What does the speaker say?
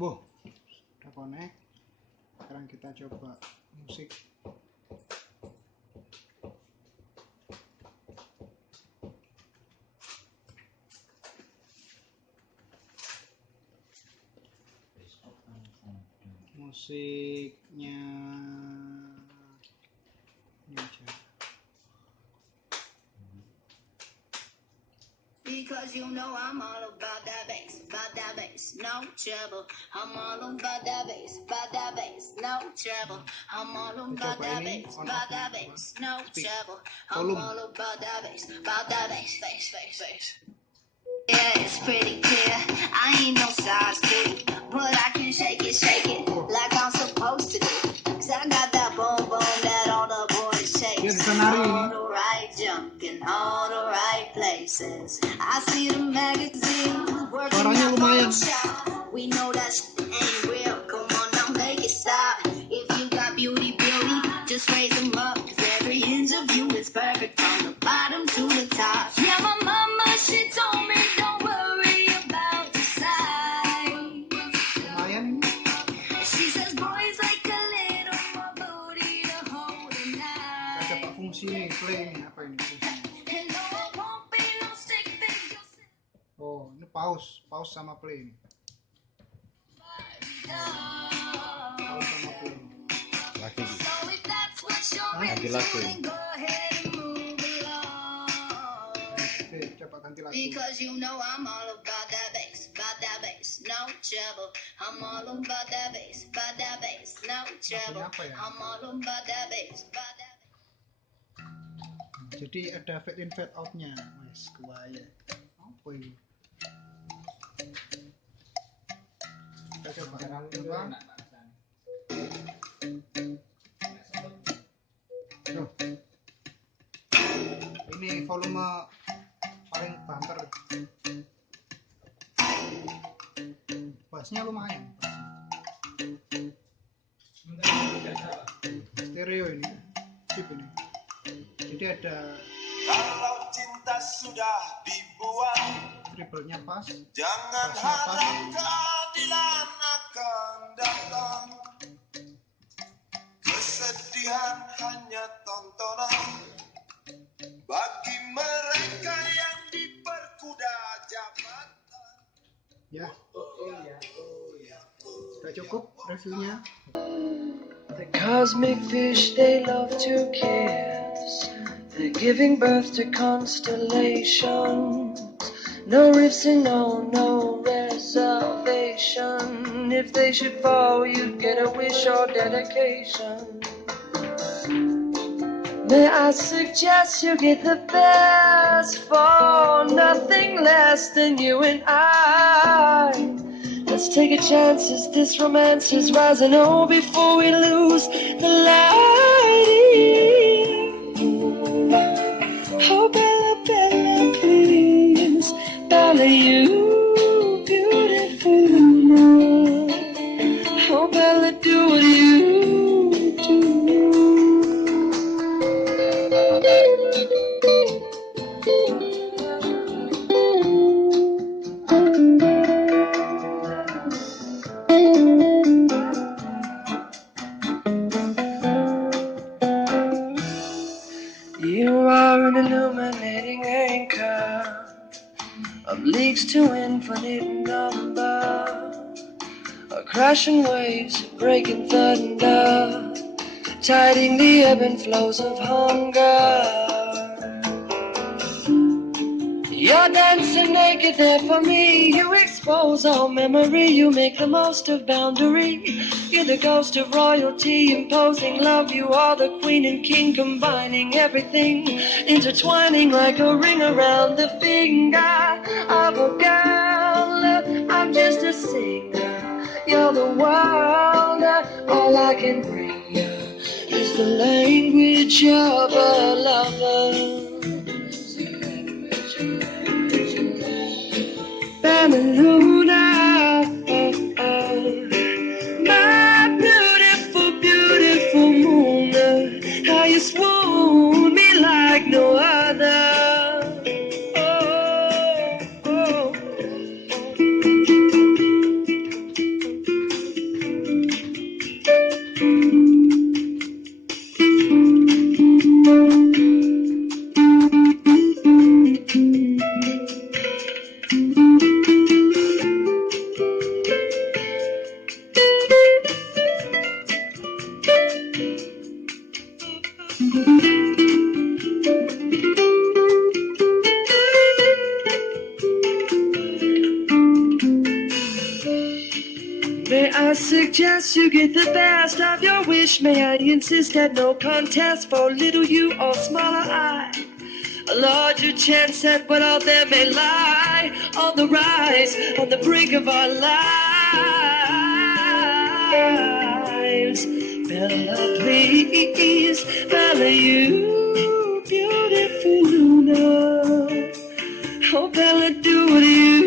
Boh, udah connect. Sekarang kita coba musik. Musiknya ini aja. Because you know I'm all about that bass, no trouble. I'm all about that bass, no trouble. I'm all about that bass, no trouble. I'm all about that bass, bass. Yeah, it's pretty clear. I ain't no size 2, but I can shake it like I'm supposed to do. 'Cause I got that boom boom that all the boys chase. All the right junk in all the right places. I see the magazine working out Photoshop. We know that shit ain't real. Come on now, make it stop. If you got beauty, just raise them up. 'Cause every interview is perfect from the bottom to the top. Yeah, my mama, she told me don't worry about the size. She says boys like a little more booty to hold a night. Ada apa fungsi nih, play nih, apa ini fungsinya? And no, it won't be no stick figure. Oh, ini pause sama play nih. Pause sama play. Lagi. So if that's what you're Ganti into, lagu. then go ahead and move along. Oke, coba ganti lagu. Because you know I'm all about that bass, no trouble. I'm all about that bass, no trouble. Apa ya? I'm all about that bass, Jadi ada fade in fade outnya, wes kebayang. Apa ini? Kita coba coba. Tuh. Ini volume paling banter. Bassnya lumayan. Stereo ini, chip ini. Jadi ada kalau cinta sudah dibuat, treble-nya pas, jangan bassnya pas. harap keadilan akan datang. Kesedihan hanya tontonan bagi mereka yang diperkuda jabatan. Ya, udah cukup reviewnya. The cosmic fish, they love to kiss. They're giving birth to constellations. No rifts and no reservation. If they should fall, you'd get a wish or dedication. May I suggest you get the best for nothing less than you and I. Let's take a chance as this romance is rising. Oh, before we lose the light. Oh, Bella, Bella, please. Bella, you beautiful woman. Oh, Bella, do what you do. You are an illuminating anchor of leagues to infinite number, a crashing waves, breaking thunder, tiding the ebb and flows of hunger. You're dancing naked there for me. You expose all memory. You make the most of boundary. You're the ghost of royalty, imposing love. You are the queen and king, combining everything, intertwining like a ring around the finger of a girl. I'm just a singer. You're the world. All I can bring you is the language of a lover. Luna, my beautiful, beautiful moon, how you swoon me like no other. Oh, oh, oh. May I suggest you get the best of your wish? May I insist that no contest for little you or smaller I? A larger chance at what out there may lie on the rise, on the brink of our lives. Bella, please, Bella, you beautiful Luna. Oh, Bella, do what you